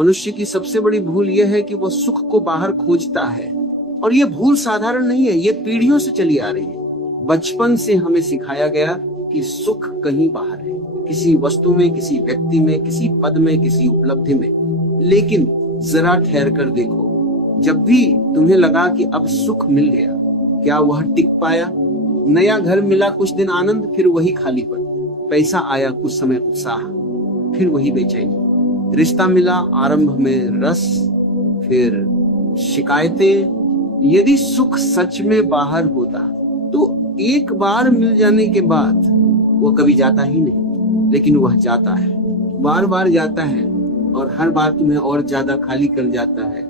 मनुष्य की सबसे बड़ी भूल यह है कि वह सुख को बाहर खोजता है, और यह भूल साधारण नहीं है, यह पीढ़ियों से चली आ रही है। बचपन से हमें सिखाया गया कि सुख कहीं बाहर है, किसी वस्तु में, किसी व्यक्ति में, किसी पद में, किसी उपलब्धि में। लेकिन जरा ठहर कर देखो, जब भी तुम्हें लगा कि अब सुख मिल गया, क्या वह टिक पाया? नया घर मिला, कुछ दिन आनंद, फिर वही खालीपन। पैसा आया, कुछ समय उत्साह, फिर वही बेचैनी। रिश्ता मिला, आरंभ में रस, फिर शिकायतें। यदि सुख सच में बाहर होता तो एक बार मिल जाने के बाद वो कभी जाता ही नहीं, लेकिन वह जाता है, बार बार जाता है, और हर बार तुम्हें और ज्यादा खाली कर जाता है।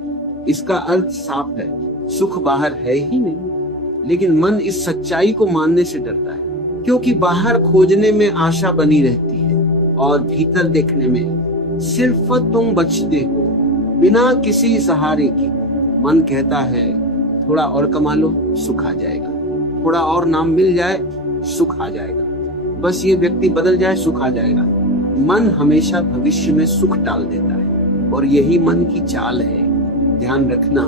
इसका अर्थ साफ है, सुख बाहर है ही नहीं। लेकिन मन इस सच्चाई को मानने से डरता है, क्योंकि बाहर खोजने में आशा बनी रहती है और भीतर देखने में सिर्फ तुम बचते हो, बिना किसी सहारे के। मन कहता है थोड़ा और कमा लो, सुख आ जाएगा, थोड़ा और नाम मिल जाए, सुख आ जाएगा, बस ये व्यक्ति बदल जाए, सुख आ जाएगा। मन हमेशा भविष्य में सुख टाल देता है, और यही मन की चाल है। ध्यान रखना,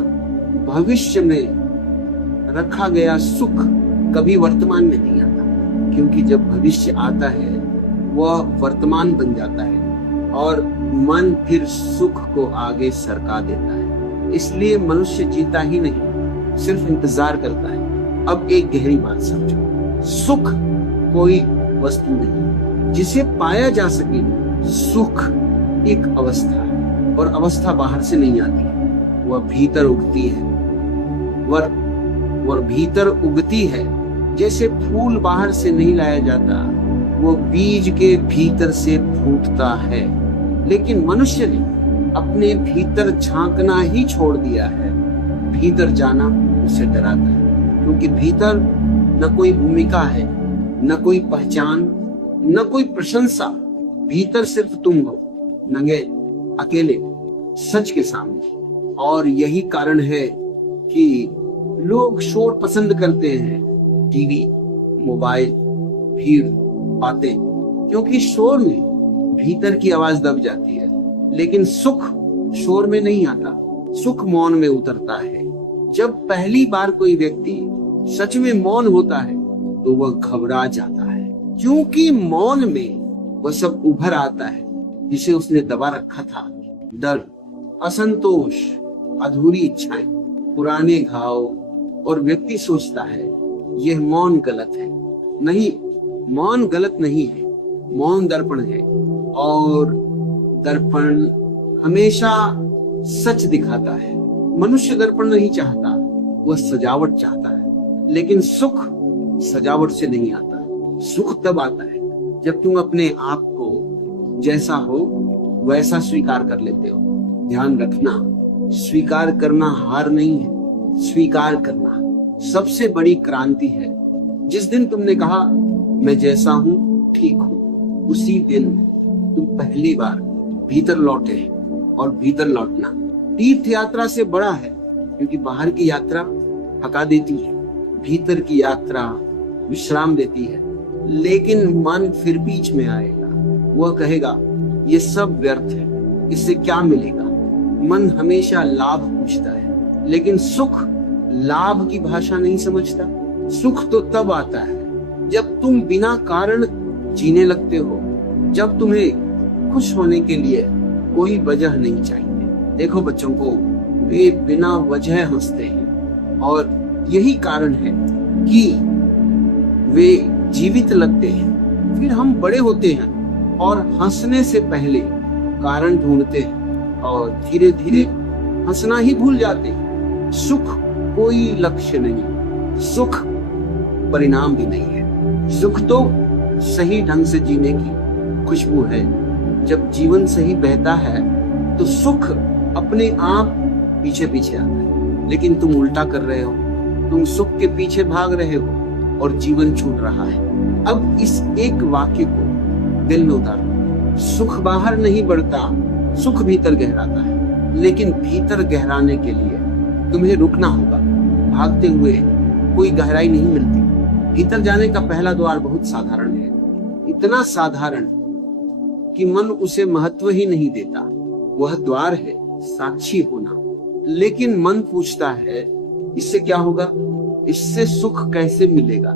भविष्य में रखा गया सुख कभी वर्तमान में नहीं आता, क्योंकि जब भविष्य आता है वह वर्तमान बन जाता है, और मन फिर सुख को आगे सरका देता है। इसलिए मनुष्य जीता ही नहीं, सिर्फ इंतजार करता है। अब एक गहरी बात समझो, सुख कोई वस्तु नहीं जिसे पाया जा सके। सुख एक अवस्था है, और अवस्था बाहर से नहीं आती, वह भीतर उगती है। वह भीतर उगती है, जैसे फूल बाहर से नहीं लाया जाता, वो बीज के भीतर से फूटता है। लेकिन मनुष्य ने अपने भीतर झांकना ही छोड़ दिया है। भीतर जाना उसे डराता है, क्योंकि भीतर न कोई भूमिका है, न कोई पहचान, न कोई प्रशंसा। भीतर सिर्फ तुम हो, नंगे, अकेले, सच के सामने। और यही कारण है कि लोग शोर पसंद करते हैं, टीवी, मोबाइल, भीड़, बातें, क्योंकि शोर में भीतर की आवाज दब जाती है। लेकिन सुख शोर में नहीं आता, सुख मौन में उतरता है। जब पहली बार कोई व्यक्ति सच में मौन होता है तो वह घबरा जाता है, क्योंकि मौन में वह सब उभर आता है जिसे उसने दबा रखा था। डर, असंतोष, अधूरी इच्छाएं, पुराने घाव। और व्यक्ति सोचता है यह मौन गलत है। नहीं, मौन गलत नहीं है, मौन दर्पण है, और दर्पण हमेशा सच दिखाता है। मनुष्य दर्पण नहीं चाहता, वह सजावट चाहता है। लेकिन सुख सजावट से नहीं आता। सुख तब आता है जब तुम अपने आप को जैसा हो वैसा स्वीकार कर लेते हो। ध्यान रखना, स्वीकार करना हार नहीं है, स्वीकार करना सबसे बड़ी क्रांति है। जिस दिन तुमने कहा मैं जैसा हूं ठीक हूं, उसी दिन तुम पहली बार भीतर लौटे। और भीतर लौटना तीर्थ यात्रा से बड़ा है, क्योंकि बाहर की यात्रा थका देती है, भीतर की यात्रा विश्राम देती है। लेकिन मन फिर बीच में आएगा, वह कहेगा ये सब व्यर्थ है, इससे क्या मिलेगा। मन हमेशा लाभ पूछता है, लेकिन सुख लाभ की भाषा नहीं समझता। सुख तो तब आता है जब तुम बिना कारण जीने लगते हो, जब तुम्हें खुश होने के लिए कोई वजह नहीं चाहिए। देखो बच्चों को, वे बिना वजह हंसते हैं, और यही कारण है कि वे जीवित लगते हैं। फिर हम बड़े होते हैं और हंसने से पहले कारण ढूंढते हैं, और धीरे धीरे हंसना ही भूल जाते हैं। सुख कोई लक्ष्य नहीं, सुख परिणाम भी नहीं है। सुख तो सही ढंग से जीने की खुशबू है। जब जीवन सही बहता है तो सुख अपने आप पीछे पीछे आता है। लेकिन तुम उल्टा कर रहे हो, तुम सुख के पीछे भाग रहे हो और जीवन छूट रहा है। अब इस एक वाक्य को दिल में उतारो। सुख बाहर नहीं बढ़ता, सुख भीतर गहराता है। लेकिन भीतर गहराने के लिए तुम्हें रुकना होगा। भागते हुए कोई गहराई नहीं मिलती। भीतर जाने का पहला द्वार बहुत साधारण है, इतना साधारण कि मन उसे महत्व ही नहीं देता। वह द्वार है साक्षी होना। लेकिन मन पूछता है इससे क्या होगा, इससे सुख कैसे मिलेगा।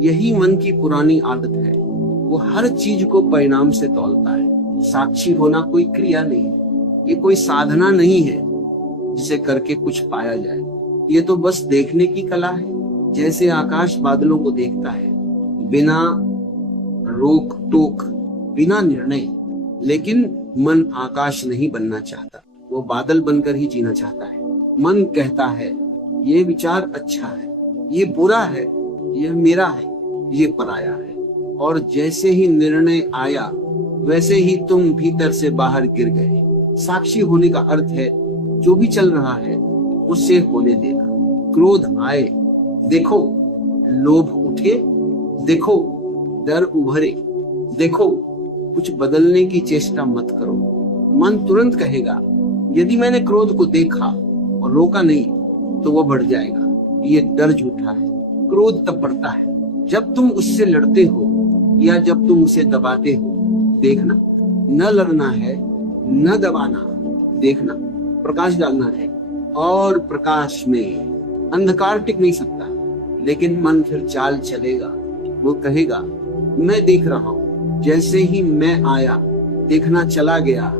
यही मन की पुरानी आदत है, वो हर चीज को परिणाम से तौलता है। साक्षी होना कोई क्रिया नहीं है, ये कोई साधना नहीं है जिसे करके कुछ पाया जाए। ये तो बस देखने की कला है, जैसे आकाश बादलों को देखता है, बिना रोक टोक, बिना निर्णय। लेकिन मन आकाश नहीं बनना चाहता, वो बादल बनकर ही जीना चाहता है। मन कहता है ये विचार अच्छा है, ये बुरा है, ये मेरा है, ये पराया है। और जैसे ही निर्णय आया वैसे ही तुम भीतर से बाहर गिर गए। साक्षी होने का अर्थ है जो भी चल रहा है उससे होने देना। क्रोध आए देखो, लोभ उठे देखो, डर उभरे देखो, कुछ बदलने की चेष्टा मत करो। मन तुरंत कहेगा यदि मैंने क्रोध को देखा और रोका नहीं तो वह बढ़ जाएगा। ये डर झूठा है। क्रोध तब बढ़ता है जब तुम उससे लड़ते हो या जब तुम उसे दबाते हो। देखना, न लड़ना है न दबाना, देखना, प्रकाश डालना है। और प्रकाश में अंधकार टिक नहीं सकता। लेकिन मन फिर चाल चलेगा, वो कहेगा मैं देख रहा हूं। जैसे ही मैं आया देखना चला गया,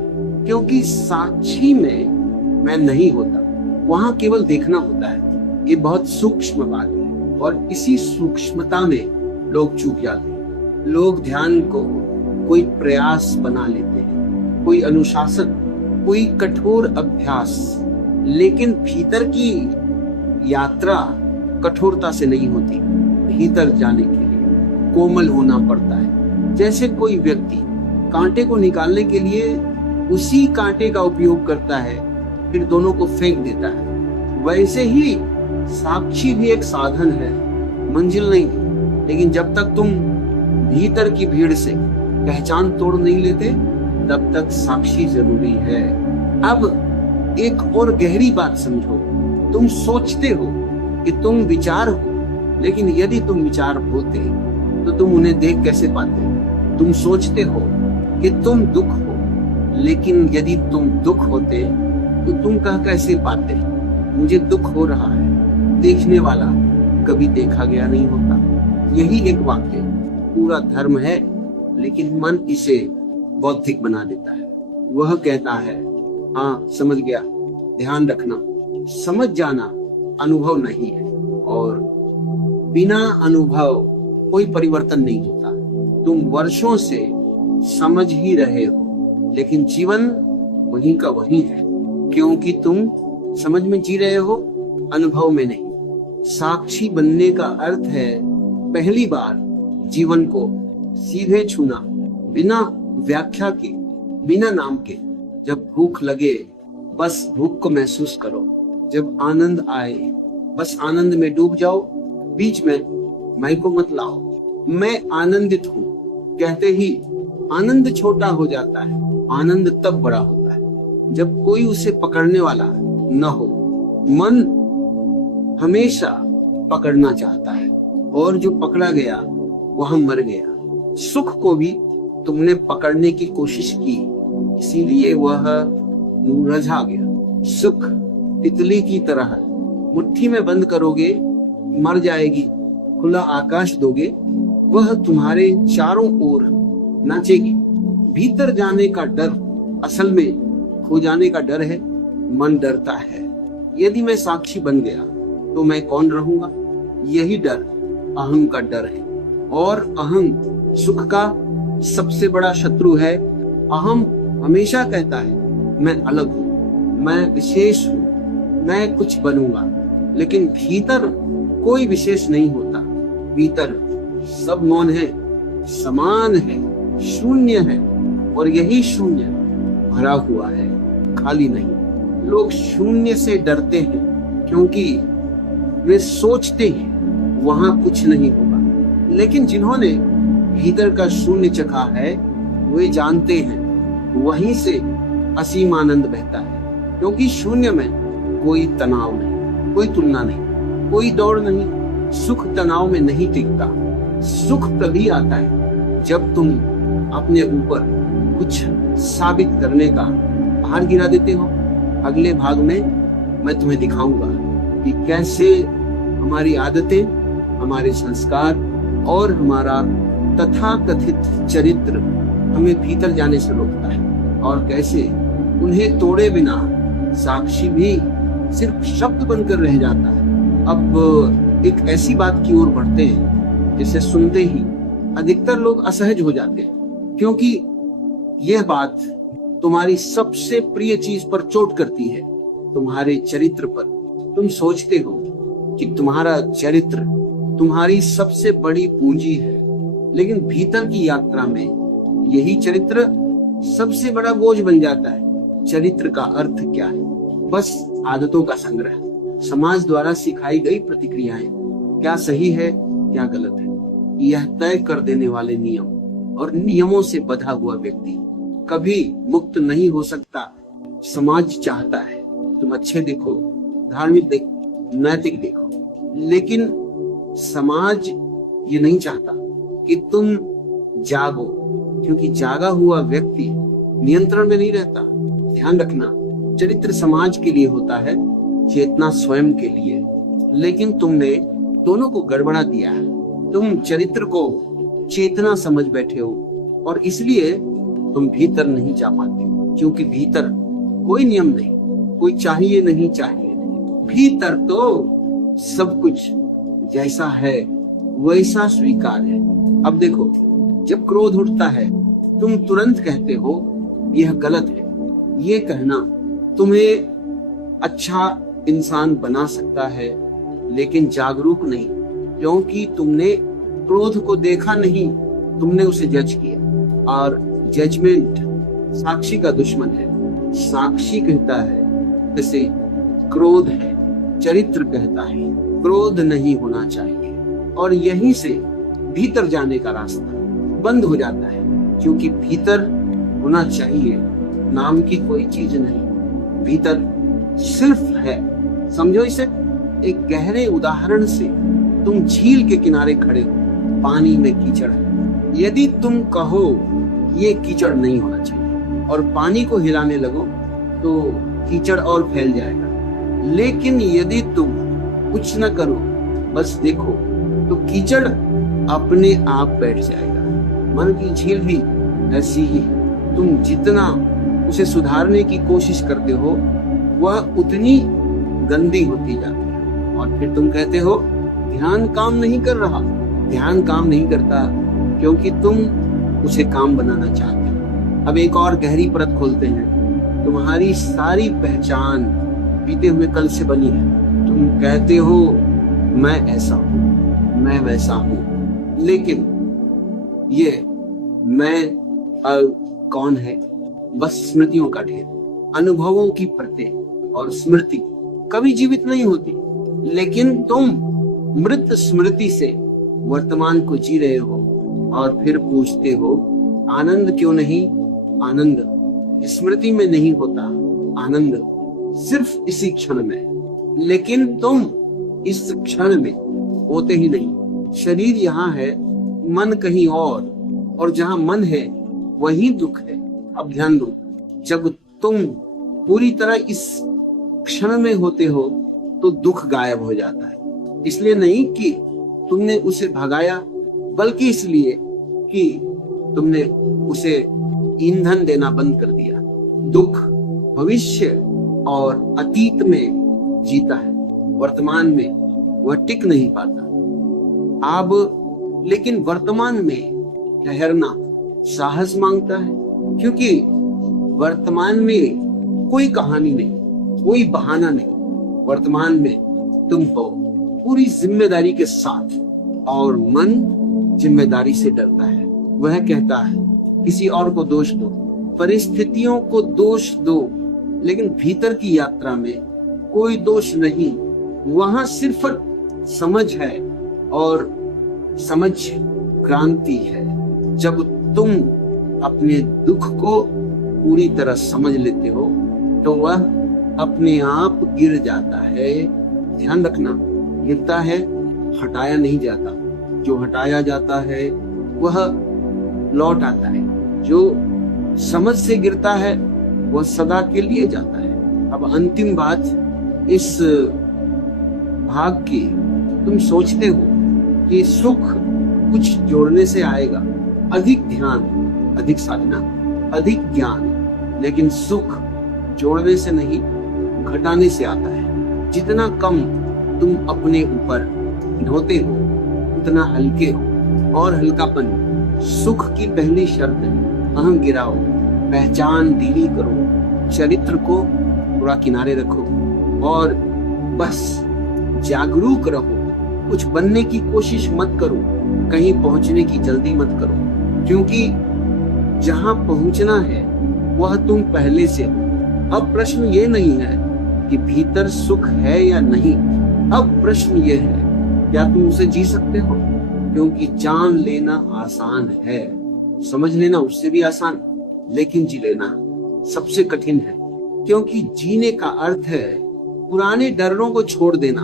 क्योंकि साक्षी में मैं नहीं होता, वहां केवल देखना होता है। ये बहुत सूक्ष्म बात है और इसी सूक्ष्मता में लोग चूक जाते हैं। लोग ध्यान को कोई प्रयास बना लेते हैं, कोई अनुशासन, कोई कठोर अभ्यास। लेकिन भीतर की यात्रा कठोरता से नहीं होती। भीतर जाने के लिए कोमल होना पड़ता है। जैसे कोई व्यक्ति कांटे को निकालने के लिए उसी कांटे का उपयोग करता है, फिर दोनों को फेंक देता है, वैसे ही साक्षी भी एक साधन है, मंजिल नहीं। लेकिन जब तक तुम भीतर की भीड़ से पहचान तोड़ नहीं लेते तब तक साक्षी जरूरी है। अब एक और गहरी बात समझो। तुम सोचते हो कि तुम विचार हो, लेकिन यदि तुम विचार होते तो तुम उन्हें देख कैसे पाते। तुम सोचते हो कि तुम दुख हो, लेकिन यदि तुम दुख होते तो तुम कह कैसे पाते मुझे दुख हो रहा है। देखने वाला कभी देखा गया नहीं होता। यही एक वाक्य पूरा धर्म है, लेकिन मन इसे बौद्धिक बना देता है। वह कहता है हाँ समझ गया, ध्यान रखना। समझ जाना अनुभव नहीं है, और बिना अनुभव कोई परिवर्तन नहीं होता। तुम वर्षों से समझ ही रहे हो, लेकिन जीवन वहीं का वहीं है, क्योंकि तुम समझ में जी रहे हो, अनुभव में नहीं। साक्षी बनने का अर्थ है पहली बार जीवन को सीधे छूना, बिना व्याख्या के, बिना नाम के। जब भूख लगे बस भूख को महसूस करो, जब आनंद आए बस आनंद में डूब जाओ, बीच में मैं को मत लाओ। मैं आनंदित हूँ कहते ही आनंद छोटा हो जाता है। आनंद तब बड़ा होता है जब कोई उसे पकड़ने वाला न हो। मन हमेशा पकड़ना चाहता है, और जो पकड़ा गया वह मर गया। सुख को भी तुमने पकड़ने की कोशिश की, इसीलिए वह मुरझा गया। सुख तितली की तरह मुट्ठी में बंद करोगे मर जाएगी, खुला आकाश दोगे वह तुम्हारे चारों ओर नाचेगी। भीतर जाने का डर असल में खो जाने का डर है। मन डरता है यदि मैं साक्षी बन गया तो मैं कौन रहूंगा। यही डर अहम का डर है, और अहम सुख का सबसे बड़ा शत्रु है। अहम हमेशा कहता है मैं अलग हूँ, मैं विशेष हूँ, मैं कुछ बनूंगा। लेकिन भीतर कोई विशेष नहीं होता। भीतर सब मौन है, समान है, शून्य है, और यही शून्य भरा हुआ है, खाली नहीं। लोग शून्य से डरते हैं क्योंकि वे सोचते हैं वहां कुछ नहीं होगा। लेकिन जिन्होंने भीतर का शून्य चखा है वे जानते हैं वहीं से असीम आनंद बहता है, क्योंकि शून्य में कोई तनाव नहीं, कोई तुलना नहीं, कोई दौड़ नहीं। सुख तनाव में नहीं टिकता। सुख तभी आता है जब तुम अपने ऊपर कुछ साबित करने का बाहर गिरा देते हो। अगले भाग में मैं तुम्हें दिखाऊंगा कि कैसे हमारी आदतें, हमारे संस्कार और हमारा तथाकथित चरित्र हमें भीतर जाने से रोकता है, और कैसे उन्हें तोड़े बिना साक्षी भी सिर्फ शब्द बनकर रह जाता है। अब एक ऐसी बात की ओर बढ़ते हैं जिसे सुनते ही अधिकतर लोग असहज हो जाते हैं, क्योंकि यह बात तुम्हारी सबसे प्रिय चीज पर चोट करती है, तुम्हारे चरित्र पर। तुम सोचते हो कि तुम्हारा चरित्र तुम्हारी सबसे बड़ी पूंजी है, लेकिन भीतर की यात्रा में यही चरित्र सबसे बड़ा बोझ बन जाता है। चरित्र का अर्थ क्या है? बस आदतों का संग्रह, समाज द्वारा सिखाई गई प्रतिक्रियाएं, क्या सही है क्या गलत है, यह तय कर देने वाले नियम, और नियमों से बंधा हुआ व्यक्ति कभी मुक्त नहीं हो सकता। समाज चाहता है तुम अच्छे दिखो, धार्मिक देखो, नैतिक देखो, लेकिन समाज ये नहीं चाहता कि तुम जागो, क्योंकि जागा हुआ व्यक्ति नियंत्रण में नहीं रहता। ध्यान रखना, चरित्र समाज के लिए होता है, चेतना स्वयं के लिए। लेकिन तुमने दोनों को गड़बड़ा दिया है। तुम चरित्र को चेतना समझ बैठे हो, और इसलिए तुम भीतर नहीं जा पाते, क्योंकि भीतर कोई नियम नहीं, कोई चाहिए नहीं, भीतर तो सब कुछ जैसा है वैसा स्वीकार है। अब देखो, जब क्रोध उठता है तुम तुरंत कहते हो यह गलत है। ये कहना तुम्हें अच्छा इंसान बना सकता है, लेकिन जागरूक नहीं, क्योंकि तुमने क्रोध को देखा नहीं, तुमने उसे जज किया। और जजमेंट साक्षी का दुश्मन है। साक्षी कहता है जैसे क्रोध है, चरित्र कहता है क्रोध नहीं होना चाहिए, और यहीं से भीतर जाने का रास्ता बंद हो जाता है, क्योंकि भीतर होना चाहिए नाम की कोई चीज नहीं, भीतर सिर्फ है। समझो इसे एक गहरे उदाहरण से। तुम झील के किनारे खड़े हो, पानी में कीचड़ है। यदि तुम कहो ये कीचड़ नहीं होना चाहिए और पानी को हिलाने लगो तो कीचड़ और फैल जाएगा, लेकिन यदि तुम कुछ न करो, बस देखो, तो कीचड़ अपने आप बैठ जाएगा। मन की झील भी ऐसी ही, तुम जितना उसे सुधारने की कोशिश करते हो वह उतनी गंदी होती जाती है, और फिर तुम कहते हो ध्यान काम नहीं कर रहा। ध्यान काम नहीं करता क्योंकि तुम उसे काम बनाना चाहते हो। अब एक और गहरी परत खोलते हैं। तुम्हारी सारी पहचान बीते हुए कल से बनी है। तुम कहते हो मैं ऐसा हूँ, मैं वैसा हूँ, लेकिन ये मैं कौन है? बस स्मृतियों का ढेर, अनुभवों की परतें, और स्मृति कभी जीवित नहीं होती, लेकिन तुम मृत स्मृति से वर्तमान को जी रहे हो, और फिर पूछते हो आनंद क्यों नहीं? आनंद स्मृति में नहीं होता, आनंद सिर्फ इसी क्षण में। लेकिन तुम इस क्षण में होते ही नहीं। शरीर यहाँ है, मन कहीं और जहाँ मन है वही दुख है। अब ध्यान दो, जब तुम पूरी तरह इस क्षण में होते हो तो दुख गायब हो जाता है। इसलिए नहीं कि तुमने उसे भगाया, बल्कि इसलिए कि तुमने उसे ईंधन देना बंद कर दिया। दुख भविष्य और अतीत में जीता है, वर्तमान में वह टिक नहीं पाता। अब लेकिन वर्तमान में ठहरना साहस मांगता है, क्योंकि वर्तमान में कोई कहानी नहीं, कोई बहाना नहीं। वर्तमान में तुम हो पूरी जिम्मेदारी के साथ, और मन जिम्मेदारी से डरता है। वह कहता है किसी और को दोष दो, परिस्थितियों को दोष दो, लेकिन भीतर की यात्रा में कोई दोष नहीं। वहां सिर्फ समझ है, और समझ क्रांति है। जब तुम अपने दुख को पूरी तरह समझ लेते हो तो वह अपने आप गिर जाता है। ध्यान रखना, गिरता है, हटाया नहीं जाता। जो हटाया जाता है वह लौट आता है। जो समझ से गिरता है वह सदा के लिए जाता है। अब अंतिम बात इस भाग की, तुम सोचते हो कि सुख कुछ जोड़ने से आएगा, अधिक ध्यान, अधिक साधना, अधिक ज्ञान, लेकिन सुख जोड़ने से नहीं, घटाने से आता है। जितना कम तुम अपने ऊपर ढोते हो उतना हल्के हो, और हल्कापन सुख की पहली शर्त है। अहम गिराओ, पहचान ढीली करो, चरित्र को थोड़ा किनारे रखो और बस जागरूक रहो। कुछ बनने की कोशिश मत करो, कहीं पहुंचने की जल्दी मत करो, क्योंकि जहां पहुंचना है वह तुम पहले से हो। अब प्रश्न ये नहीं है कि भीतर सुख है या नहीं, अब प्रश्न ये है क्या तुम उसे जी सकते हो, क्योंकि जान लेना आसान है, समझ लेना उससे भी आसान, लेकिन जी लेना सबसे कठिन है। क्योंकि जीने का अर्थ है पुराने डरों को छोड़ देना।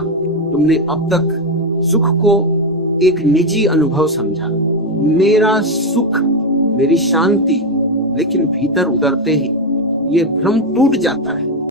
तुमने अब तक सुख को एक निजी अनुभव समझा, मेरा सुख, मेरी शांति, लेकिन भीतर उतरते ही ये भ्रम टूट जाता है।